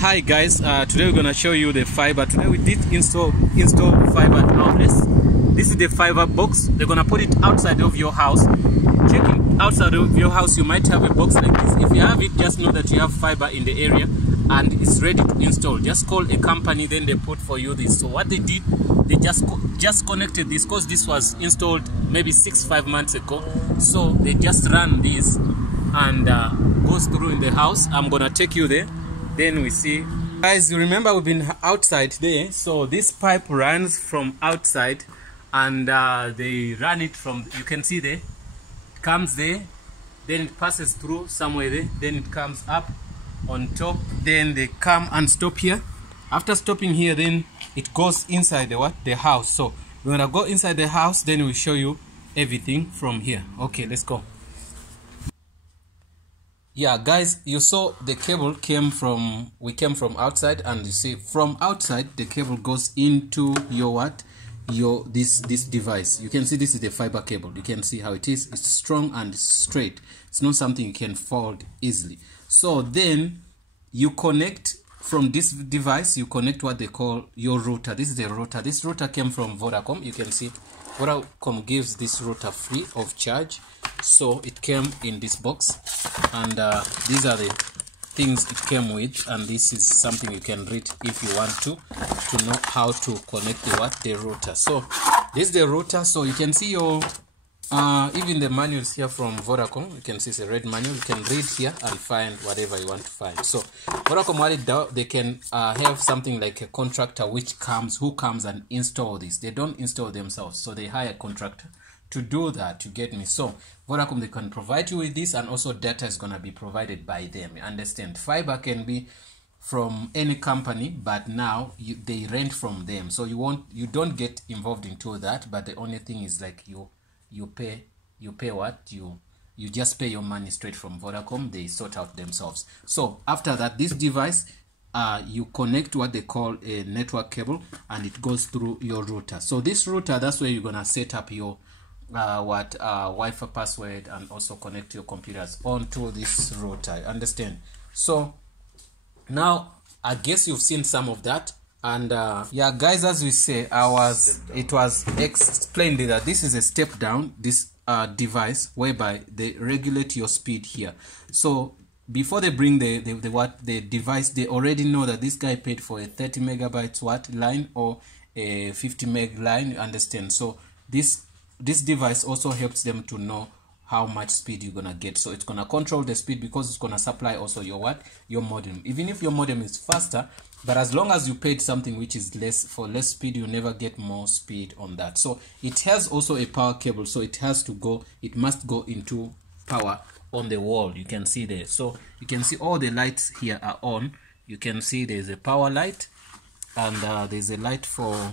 Hi guys, today we're gonna show you the fiber. Today we did install fiber outlets. This is the fiber box. They're gonna put it outside of your house. Checking outside of your house, you might have a box like this. If you have it, just know that you have fiber in the area and it's ready to install. Just call a company, then they put for you this. So what they did, they just connected this because this was installed maybe 5 months ago. So they just ran this and goes through in the house. I'm gonna take you there, then we see. Guys, you remember we've been outside there, so this pipe runs from outside and they run it from, you can see there, it comes there, then it passes through somewhere there, then it comes up on top, then they come and stop here. After stopping here, then it goes inside the house. So we're gonna go inside the house, then we'll show you everything from here. Okay, let's go. Yeah guys, you saw the cable came from outside, and you see from outside the cable goes into your this device. You can see this is the fiber cable. You can see how it is. It's strong and straight. It's not something you can fold easily. So then you connect from this device, you connect what they call your router. This is the router. This router came from Vodacom. You can see Vodacom gives this router free of charge. So it came in this box, and these are the things it came with, and this is something you can read if you want to know how to connect the router. So this is the router. So you can see your even the manuals here from Vodacom. You can see it's a red manual. You can read here and find whatever you want to find. So Vodacom, what they can have something like a contractor who comes and install this. They don't install themselves, so they hire a contractor to do that, to get me. So Vodacom, they can provide you with this, and also data is going to be provided by them. You understand? Fiber can be from any company, but now they rent from them, so you don't get involved into that. But the only thing is like you pay what you just pay your money straight from Vodacom. They sort out themselves. So after that, this device you connect what they call a network cable, and it goes through your router. So this router, that's where you're gonna set up your Wi-Fi password, and also connect your computers onto this router. Understand? So now I guess you've seen some of that, and yeah guys, as we say, it was explained that this is a step down, this device whereby they regulate your speed here. So before they bring the device, they already know that this guy paid for a 30 megabytes line or a 50 meg line. You understand? So this device also helps them to know how much speed you're gonna get. So it's gonna control the speed, because it's gonna supply also your modem. Even if your modem is faster, but as long as you paid something which is less speed, you never get more speed on that. So it has also a power cable, so it must go into power on the wall. You can see there. So you can see all the lights here are on. You can see there's a power light, and there's a light for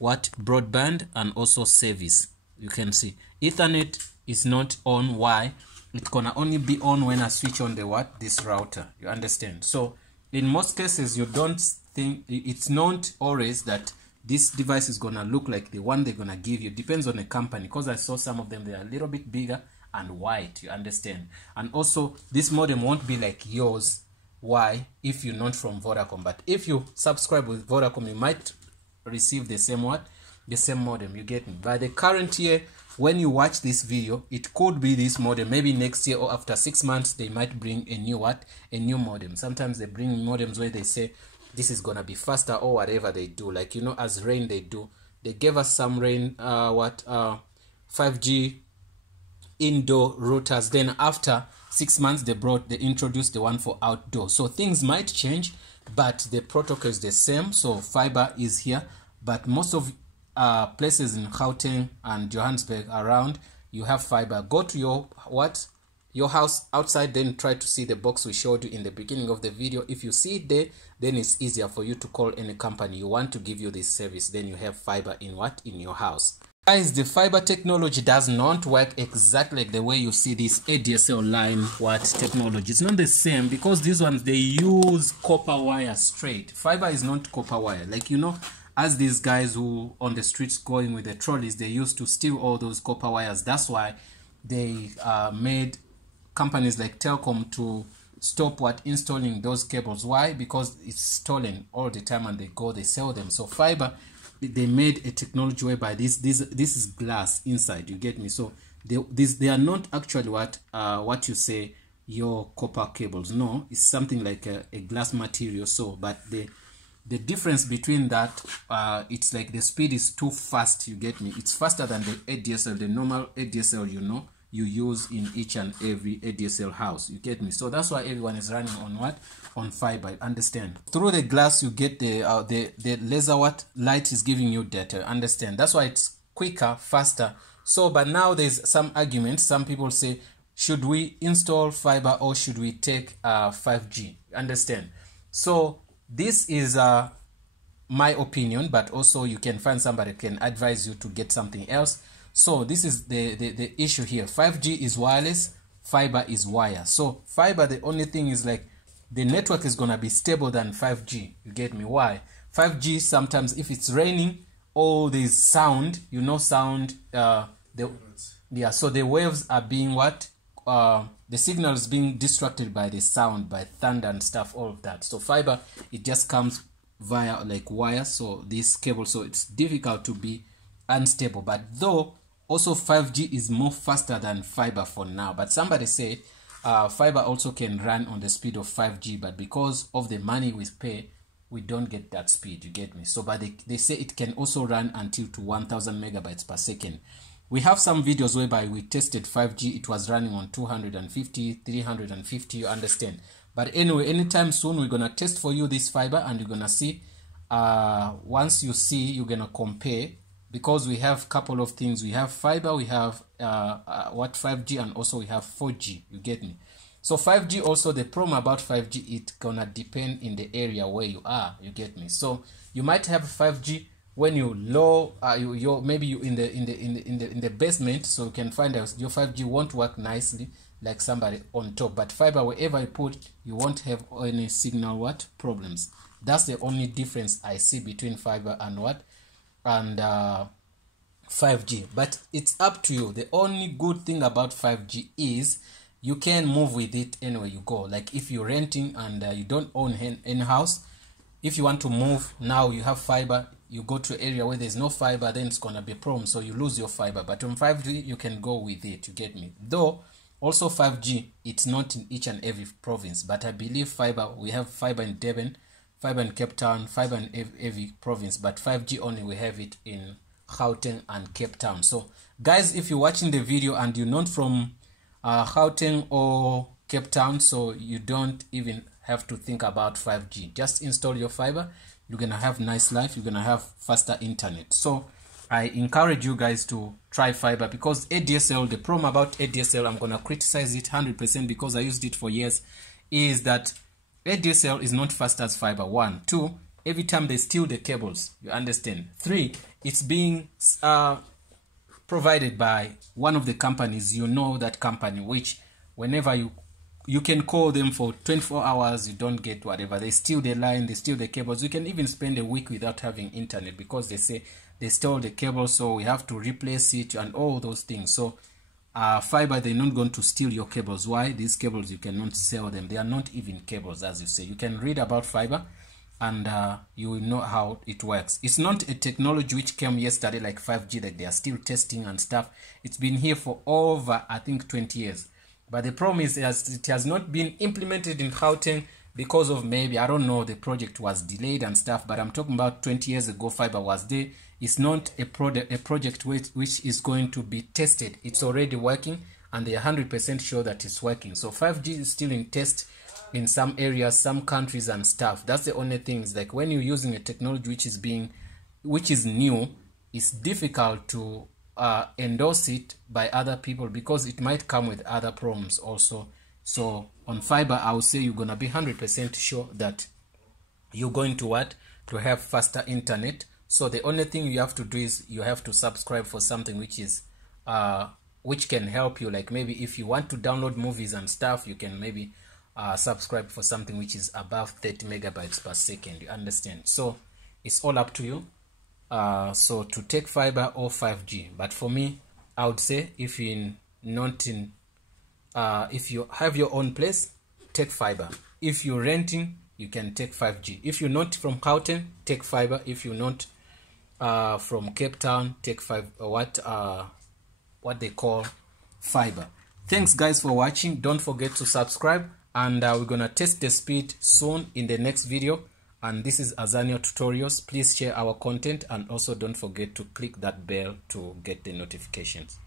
broadband, and also service. You can see Ethernet is not on. Why? It's gonna only be on when I switch on this router. You understand? So in most cases, you don't think, it's not always that this device is gonna look like the one they're gonna give you. Depends on the company, because I saw some of them, they are a little bit bigger and white. You understand? And also this modem won't be like yours. Why? If you're not from Vodacom. But if you subscribe with Vodacom, you might receive the same modem. You get me? By the current year, when you watch this video, it could be this modem. Maybe next year or after 6 months, they might bring a new modem. Sometimes they bring modems where they say this is gonna be faster, or whatever they do. Like, you know, as rain they do. They gave us some rain 5G indoor routers. Then after 6 months, they introduced the one for outdoor. So things might change, but the protocol is the same. So fiber is here, but most of places in Gauteng and Johannesburg around, you have fiber. Go to your house outside, then try to see the box we showed you in the beginning of the video. If you see it there, then it's easier for you to call any company you want to give you this service. Then you have fiber in your house. Guys, the fiber technology does not work exactly like the way you see this ADSL line technology. It's not the same, because these ones, they use copper wire straight. Fiber is not copper wire. Like, you know, as these guys who on the streets going with the trolleys, they used to steal all those copper wires. That's why they made companies like Telkom to stop installing those cables. Why? Because it's stolen all the time, and they sell them. So fiber, they made a technology whereby this is glass inside, you get me? So they are not actually what you say your copper cables. No, it's something like a glass material. So but the difference between that, it's like the speed is too fast, you get me? It's faster than the ADSL, the normal ADSL, you use in each and every ADSL house, you get me? So that's why everyone is running on on fiber, understand? Through the glass you get the laser light is giving you data, understand? That's why it's quicker, faster. So but now there's some arguments. Some people say, should we install fiber or should we take 5G, understand? So this is my opinion, but also you can find somebody can advise you to get something else. So this is the issue here. 5G is wireless, fiber is wire. So fiber, the only thing is like the network is gonna be stable than 5G, you get me? Why? 5G, sometimes if it's raining or there's sound, sound, so the waves are being the signal is being distracted by the sound, by thunder and stuff, all of that. So fiber, it just comes via like wire, so this cable, so it's difficult to be unstable. But though also 5G is more faster than fiber for now, but somebody said fiber also can run on the speed of 5G, but because of the money we pay, we don't get that speed, you get me? So but they say it can also run until to 1000 megabytes per second. We have some videos whereby we tested 5G, it was running on 250, 350, you understand? But anyway, anytime soon we're gonna test for you this fiber, and you're gonna see, once you see, you're gonna compare, because we have a couple of things. We have fiber, we have 5G, and also we have 4G, you get me? So 5G also, the problem about 5G, it's gonna depend in the area where you are, you get me? So you might have 5G when you low, maybe you in the basement, so you can find out your 5G won't work nicely like somebody on top. But fiber, wherever you put, you won't have any signal problems. That's the only difference I see between fiber and 5G. But it's up to you. The only good thing about 5G is you can move with it anywhere you go. Like if you're renting and you don't own any house, if you want to move, now you have fiber, you go to an area where there's no fiber, then it's gonna be a problem, so you lose your fiber. But on 5G you can go with it, you get me? Though also 5G, it's not in each and every province, but I believe fiber, we have fiber in Devon, fiber in Cape Town, fiber in every province, but 5G only we have it in Gauteng and Cape Town. So guys, if you're watching the video and you're not from Gauteng or Cape Town, so you don't even have to think about 5G. Just install your fiber, you're gonna have nice life, you're gonna have faster internet. So I encourage you guys to try fiber, because ADSL, the problem about ADSL, I'm gonna criticize it 100% because I used it for years, is that ADSL is not fast as fiber. 1, 2, every time they steal the cables, you understand? 3, it's being provided by one of the companies, that company, which whenever you can call them for 24 hours, you don't get whatever. They steal the line, they steal the cables. You can even spend a week without having internet because they say they stole the cable, so we have to replace it and all those things. So fiber, they're not going to steal your cables. Why? These cables, you cannot sell them. They are not even cables, as you say. You can read about fiber and you will know how it works. It's not a technology which came yesterday like 5G that they are still testing and stuff. It's been here for over, I think, 20 years. But the problem is it has not been implemented in Gauteng because of, maybe, I don't know, the project was delayed and stuff. But I'm talking about 20 years ago, fiber was there. It's not a project which is going to be tested. It's already working, and they are 100% sure that it's working. So 5G is still in test in some areas, some countries and stuff. That's the only thing. It's like when you're using a technology which is new, it's difficult to endorse it by other people because it might come with other problems also. So on fiber, I would say you're gonna be 100% sure that you're going to have faster internet. So the only thing you have to do is you have to subscribe for something which is which can help you. Like maybe if you want to download movies and stuff, you can maybe subscribe for something which is above 30 megabytes per second, you understand? So it's all up to you. So to take fiber or 5G, but for me, I would say if you have your own place, take fiber. If you're renting, you can take 5G. If you're not from Gauteng, take fiber. If you're not from Cape Town, take what they call fiber. Thanks guys for watching. Don't forget to subscribe, and we're gonna test the speed soon in the next video. And this is Azania Tutorials. Please share our content, and also don't forget to click that bell to get the notifications.